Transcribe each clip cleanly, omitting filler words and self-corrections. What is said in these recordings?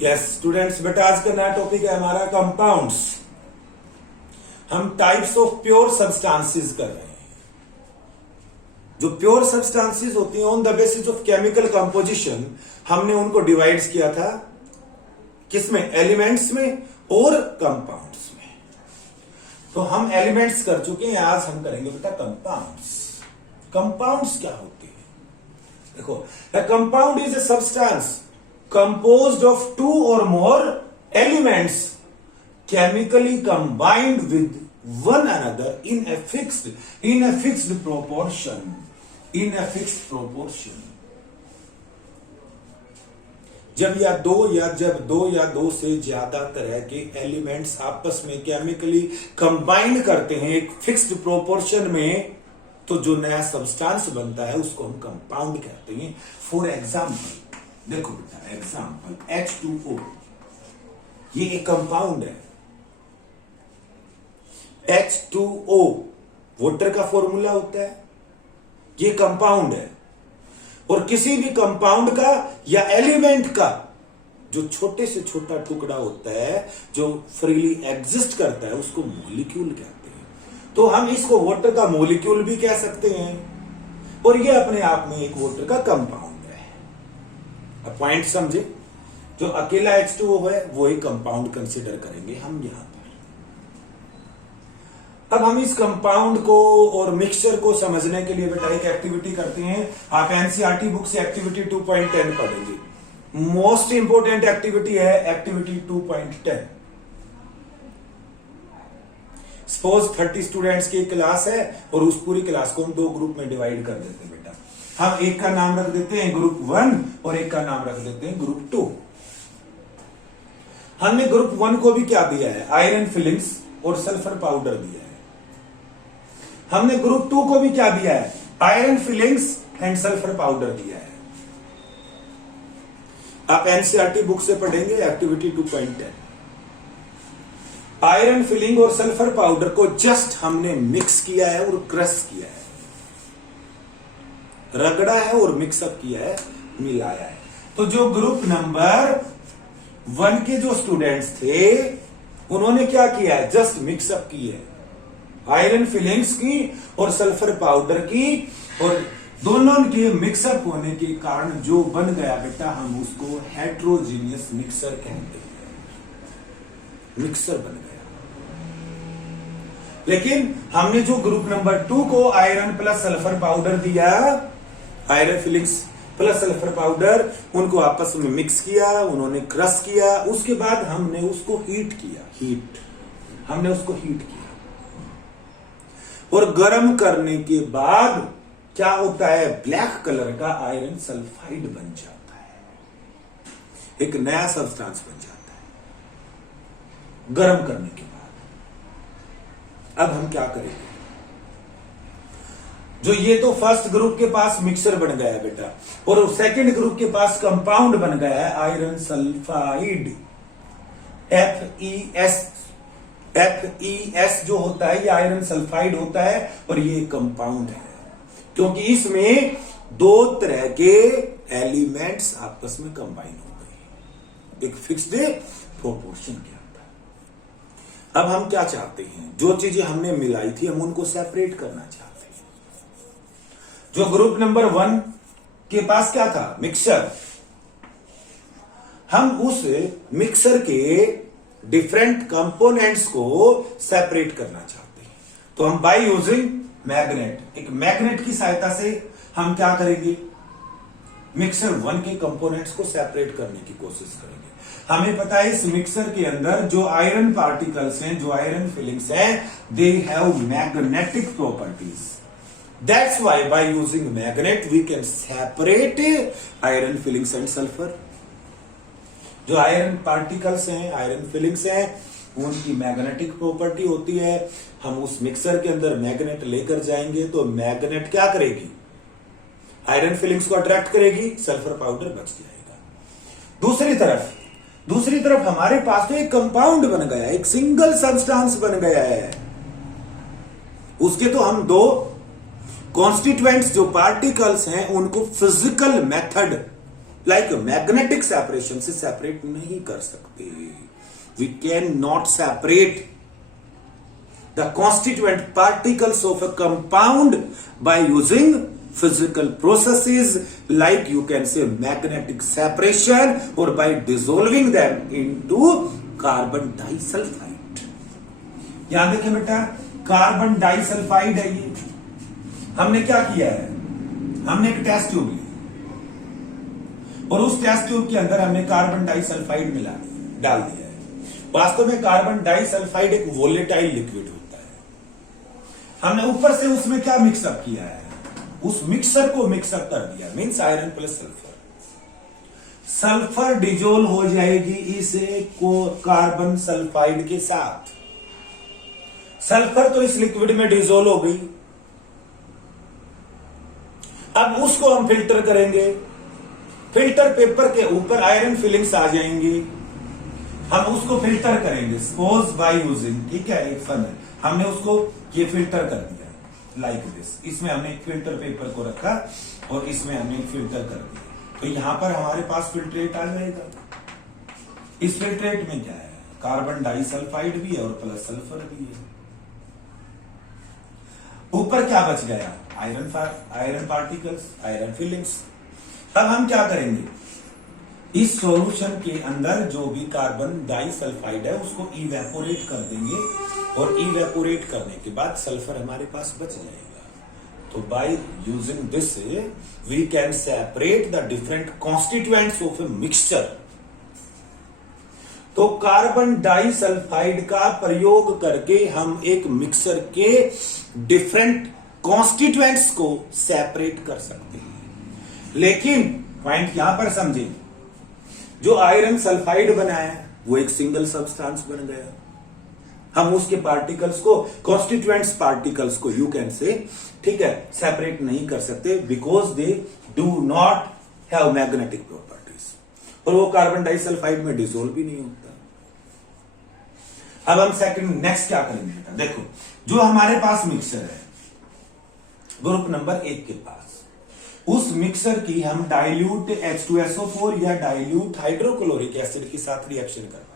Yes students, बेटा आज का नया टॉपिक है हमारा कंपाउंड्स। हम टाइप्स ऑफ प्योर सब्सटेंसेस कर रहे हैं। जो प्योर सब्सटेंसेस होती हैं on the basis of chemical composition, हमने उनको डिवाइड किया था किसमें? एलिमेंट्स में और कंपाउंड्स में। तो हम एलिमेंट्स कर चुके हैं, आज हम करेंगे बेटा कंपाउंड्स। कंपाउंड्स क्या होते हैं? देखो, a compound is a substance composed of two or more elements chemically combined with one another in a fixed proportion. जब दो से ज्यादा तरह के एलिमेंट्स आपस में केमिकली कंबाइंड करते हैं एक फिक्स्ड प्रोपोर्शन में, तो जो नया सब्सटेंस बनता है उसको हम कंपाउंड कहते हैं। फॉर एग्जाम्पल देखो बेटा, एग्जाम्पल H2O, ये एक कंपाउंड है। H2O वाटर का फॉर्मूला होता है, ये कंपाउंड है। और किसी भी कंपाउंड का या एलिमेंट का जो छोटे से छोटा टुकड़ा होता है जो फ्रीली एग्जिस्ट करता है उसको मॉलिक्यूल कहते हैं। तो हम इसको वाटर का मॉलिक्यूल भी कह सकते हैं, और ये अपने आप में एक वाटर का कंपाउंड है। अब पॉइंट समझे, जो अकेला H2O है वो एक कंपाउंड कंसीडर करेंगे हम यहां पर। अब हम इस कंपाउंड को और मिक्सचर को समझने के लिए बेटा एक एक्टिविटी करते हैं। आप एनसीईआरटी बुक से एक्टिविटी 2.10 पढ़ेंगे। मोस्ट इंपोर्टेंट एक्टिविटी है एक्टिविटी 2.10। सपोज 30 स्टूडेंट्स की क्लास है और उस पूरी क्लास को हम दो ग्रुप में डिवाइड कर देते हैं बेटा। हम एक का नाम रख देते हैं ग्रुप 1 और एक का नाम रख देते हैं ग्रुप 2। हमने ग्रुप 1 को भी क्या दिया है? आयरन फिलिंग्स और सल्फर पाउडर दिया है। हमने ग्रुप 2 को भी क्या दिया है? Iron filings and sulphur powder दिया है। आप एनसीईआरटी बुक से पढ़ेंगे एक्टिविटी 2.10। आयरन फिलिंग और सल्फर पाउडर को जस्ट हमने मिक्स किया है और क्रश किया है, रगड़ा है और मिक्सअप किया है, मिलाया है। तो जो ग्रुप नंबर 1 के जो स्टूडेंट्स थे उन्होंने क्या किया है? जस्ट मिक्सअप की है आयरन फिलिंग्स की और सल्फर पाउडर की, और दोनों के मिक्सअप होने के कारण जो बन गया बेटा हम उसको हेट्रोजीनियस मिक्सर कहते हैं। मिक्सर बन गया। लेकिन हमने जो ग्रुप नंबर 2 को आयरन प्लस सल्फर पाउडर दिया, iron filings plus sulphur powder, उनको आपस में मिक्स किया, उन्होंने क्रश किया, उसके बाद हमने उसको हीट किया। हमने उसको हीट किया और गर्म करने के बाद क्या होता है? ब्लैक कलर का आयरन सल्फाइड बन जाता है, एक नया सब्सटेंस बन जाता है गर्म करने के बाद। अब हम क्या करेंगे? जो ये तो फर्स्ट ग्रुप के पास मिक्सर बन गया है बेटा, और सेकंड ग्रुप के पास कंपाउंड बन गया है आयरन सल्फाइड। FeS जो होता है ये आयरन सल्फाइड होता है, और ये कंपाउंड है क्योंकि इसमें दो तरह के एलिमेंट्स आपस में कंबाइन हो गए एक फिक्स्ड प्रोपोर्शन के अंदर। अब हम क्या चाहते हैं? जो चीजें हमने मिलाई थी हम उनको सेपरेट करना चाहते हैं। जो ग्रुप नंबर 1 के पास क्या था? मिक्सर। हम उस मिक्सर के डिफरेंट कंपोनेंट्स को सेपरेट करना चाहते हैं। तो हम बाय यूजिंग मैग्नेट, एक मैग्नेट की सहायता से हम क्या करेंगे? मिक्सर 1 के कंपोनेंट्स को सेपरेट करने की कोशिश करेंगे। हमें पता है इस मिक्सर के अंदर जो आयरन पार्टिकल्स हैं, जो आयरन फिलिंग्स हैं, they have magnetic properties. That's why by using magnet we can separate iron filings and sulphur. जो आयरन पार्टिकल्स हैं, आयरन फिलिंग्स हैं, उनकी मैग्नेटिक प्रॉपर्टी होती है। हम उस मिक्सर के अंदर मैग्नेट लेकर जाएंगे तो मैग्नेट क्या करेगी? आयरन फिलिंग्स को अट्रैक्ट करेगी, सल्फर पाउडर बच जाएगा। दूसरी तरफ हमारे पास तो एक कंपाउंड बन गया है, एक सिंगल सब्सटेंस बन गया है। उसके तो हम दो कॉन्स्टिट्यूएंट्स जो पार्टिकल्स हैं उनको physical method like magnetic separation से सेपरेट नहीं कर सकते। We can not separate the constituent particles of a compound by using physical processes like you can say magnetic separation or by dissolving them into carbon disulfide। यहां देखिए बेटा, carbon disulphide है ये। हमने क्या किया है, हमने एक टेस्ट ट्यूब ली और उस टेस्ट ट्यूब के अंदर हमने कार्बन डाइसल्फाइड मिला डाल दिया है। वास्तव में कार्बन डाइसल्फाइड एक वोलेटाइल लिक्विड होता है। हमने ऊपर से उसमें क्या मिक्सअप किया है, उस मिक्सर को मिक्सअप कर दिया, means iron plus sulphur. Sulphur dissolve हो जाएगी इस कार्बन सल्फाइड के साथ। सल्फर तो इस लिक्विड में डिजोल्व हो गई। अब उसको हम फिल्टर करेंगे। फिल्टर पेपर के ऊपर आयरन फिलिंग्स आ जाएंगी, हम उसको फिल्टर करेंगे सपोज बाय यूजिंग, ठीक है, एक फनल। हमने उसको ये फिल्टर कर दिया लाइक दिस। इसमें हमने एक फिल्टर पेपर को रखा और इसमें हमने एक फिल्टर कर दिया, तो यहां पर हमारे पास फिल्ट्रेट आ जाएगा। इस फिल्ट्रेट में क्या है, कार्बन डाइसल्फाइड भी है और प्लस सल्फर भी है। ऊपर क्या बच गया, आयरन पार्टिकल्स, आयरन फिलिंग्स। अब हम क्या करेंगे, इस सॉल्यूशन के अंदर जो भी कार्बन डाइसल्फाइड है उसको इवेपोरेट कर देंगे और इवेपोरेट करने के बाद सल्फर हमारे पास बच जाएगा। तो by using this we can separate the different constituents of a mixture. तो कार्बन डाइसल्फाइड का प्रयोग करके हम एक मिक्सर के डिफरेंट कॉन्स्टिट्यूएंट्स को सेपरेट कर सकते हैं। लेकिन पॉइंट यहां पर समझें, जो आयरन सल्फाइड बनाया वो एक सिंगल सब्सटेंस बन गया। हम उसके पार्टिकल्स को, कॉन्स्टिट्यूएंट्स पार्टिकल्स को यू कैन से, ठीक है, सेपरेट नहीं कर सकते because they do not have magnetic properties, और वो कार्बन डाइसल्फाइड में डिसोल्व भी नहीं होता। अब हम सेकंड नेक्स्ट क्या करेंगे बेटा, देखो जो हमारे पास मिक्सर है ग्रुप नंबर 1 के पास, उस मिक्सर की हम डाइल्यूट H2SO4 या डाइल्यूट हाइड्रोक्लोरिक एसिड के साथ रिएक्शन करवाते हैं।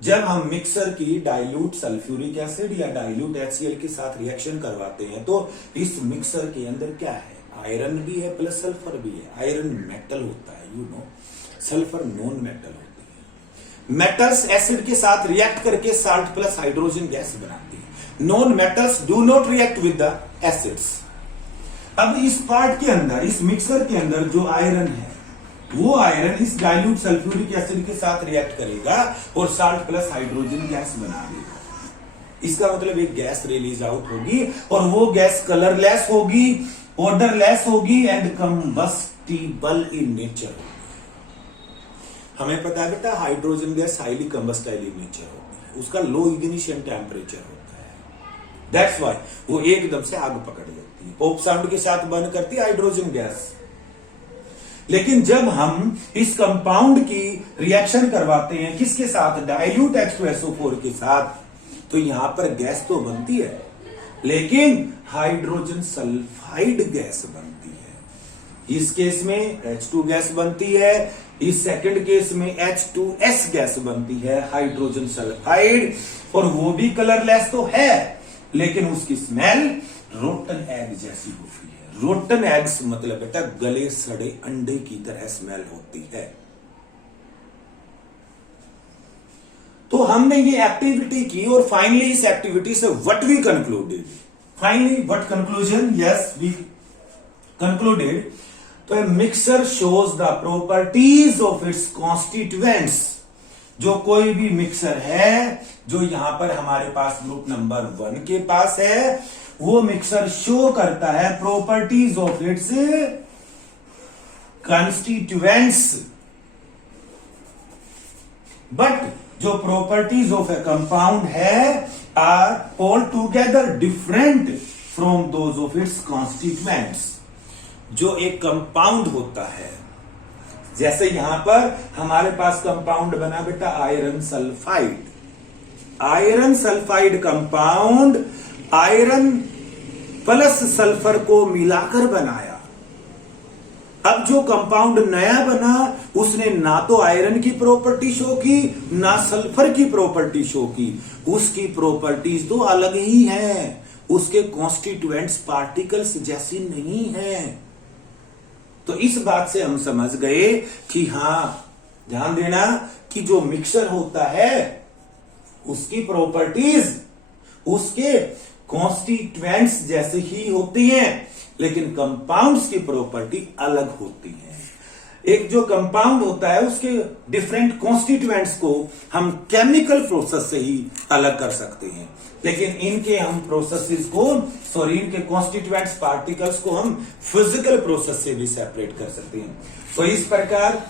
जब हम मिक्सर की डाइल्यूट सल्फ्यूरिक एसिड या डाइल्यूट HCl के साथ रिएक्शन करवाते हैं तो इस मिक्सर के अंदर क्या है, आयरन भी है प्लस सल्फर भी है। आयरन मेटल होता है, you know, sulphur non metal होती है। मेटल्स एसिड के साथ रिएक्ट करके साल्ट प्लस हाइड्रोजन गैस बनाती है। Non metals do not react with the acids. अब इस पार्ट के अंदर, इस मिक्सर के अंदर जो आयरन है वो आयरन इस डाइल्यूट सल्फ्यूरिक एसिड के साथ रिएक्ट करेगा और साल्ट प्लस हाइड्रोजन गैस बना देगा। इसका मतलब एक गैस रिलीज आउट होगी और वो गैस कलरलेस होगी, ओडरलेस होगी एंड कंबस्टिबल इन नेचर। हमें पता है बेटा hydrogen gas highly combustible in nature होती है, उसका लो इग्निशन टेम्परेचर होता है। दैट्स व्हाई वो एकदम से आग पकड़ लेती है, पॉप साउंड के साथ बर्न करती है हाइड्रोजन गैस। लेकिन जब हम इस कंपाउंड की रिएक्शन करवाते हैं किसके साथ, डाइल्यूट H2SO4 के साथ, तो यहां पर गैस तो बनती है लेकिन हाइड्रोजन सल्फाइड गैस बनती है। इस केस में H2 गैस बनती है, इस सेकंड केस में H2S गैस बनती है, हाइड्रोजन सल्फाइड, और वो भी कलरलेस तो है लेकिन उसकी स्मेल रोटन एग जैसी होती है। रोटन एग्स मतलब बेटा गले सड़े अंडे की तरह स्मेल होती है। तो हमने ये एक्टिविटी की और फाइनली इस एक्टिविटी से what we concluded, finally what conclusion, yes we concluded, तो a mixture shows the properties of its constituents. जो कोई भी मिक्सर है जो यहां पर हमारे पास ग्रुप नंबर 1 के पास है, वो मिक्सर शो करता है properties of its constituents, but जो प्रॉपर्टीज ऑफ ए कंपाउंड है are all together different from those of its constituents. जो एक कंपाउंड होता है, जैसे यहां पर हमारे पास कंपाउंड बना बेटा iron sulphide, iron sulphide compound iron plus sulphur को मिलाकर बनाया, अब जो कंपाउंड नया बना उसने ना तो आयरन की प्रॉपर्टी शो की ना सल्फर की प्रॉपर्टी शो की, उसकी प्रॉपर्टीज तो अलग ही हैं, उसके कॉन्स्टिट्यूएंट्स पार्टिकल्स जैसी नहीं है। तो इस बात से हम समझ गए कि हां, ध्यान देना कि जो मिक्सचर होता है उसकी प्रॉपर्टीज उसके कॉन्स्टिट्यूएंट्स जैसे ही होती हैं, लेकिन कंपाउंड्स की प्रॉपर्टी अलग होती है। एक जो कंपाउंड होता है उसके डिफरेंट कॉन्स्टिट्यूएंट्स को हम केमिकल प्रोसेस से ही अलग कर सकते हैं, लेकिन इनके हम प्रोसेसेस को इनके कॉन्स्टिट्यूएंट्स पार्टिकल्स को हम फिजिकल प्रोसेस से भी सेपरेट कर सकते हैं। तो इस प्रकार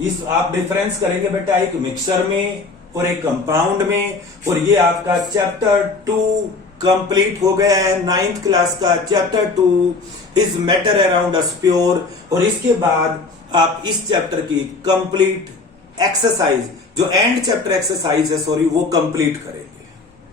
इस आप डिफरेंस करेंगे बेटा एक मिक्सर में और एक कंपाउंड में, और ये आपका चैप्टर 2 कंप्लीट हो गया है। 9th क्लास का chapter 2 is matter around us pure, और इसके बाद आप इस चैप्टर की कंप्लीट एक्सरसाइज जो एंड चैप्टर एक्सरसाइज है वो कंप्लीट करेंगे।